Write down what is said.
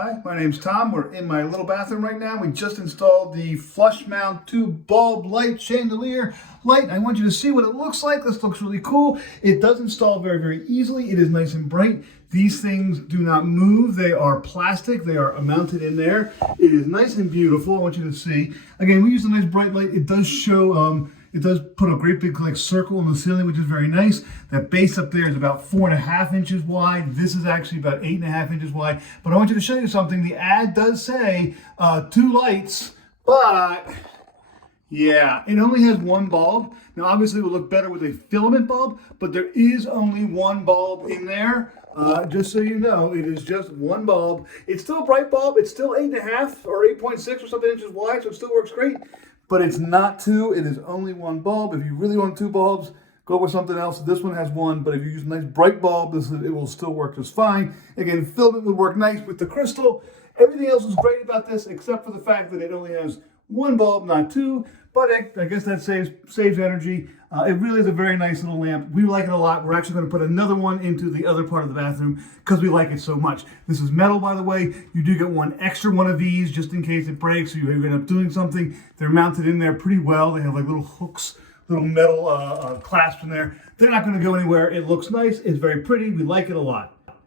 Hi, my name's Tom. We're in my little bathroom right now. We just installed the flush mount 2-bulb light chandelier light. I want you to see what it looks like. This looks really cool. It does install very, very easily. It is nice and bright. These things do not move. They are plastic. They are mounted in there. It is nice and beautiful. I want you to see. Again, we use a nice bright light. It does show, it does put a great big circle in the ceiling, which is very nice. That base up there is about 4.5 inches wide. This is actually about 8.5 inches wide. But I want you to show you something. The ad does say 2 lights, but yeah, it only has 1 bulb. Now, obviously, it will look better with a filament bulb, but there is only 1 bulb in there. Just so you know, it is just 1 bulb. It's still a bright bulb. It's still 8.5 or 8.6 or something inches wide, so it still works great. But it's not 2. It is only 1 bulb. If you really want 2 bulbs, go with something else. This one has 1, but if you use a nice bright bulb, it will still work just fine. Again, filament would work nice with the crystal. Everything else is great about this, except for the fact that it only has 1 bulb, not 2. But I guess that saves energy. It really is a very nice little lamp. We like it a lot. We're actually going to put another one into the other part of the bathroom because we like it so much. This is metal, by the way. You do get one extra one of these just in case it breaks or you end up doing something. They're mounted in there pretty well. They have like little hooks, little metal clasps in there. They're not going to go anywhere. It looks nice. It's very pretty. We like it a lot.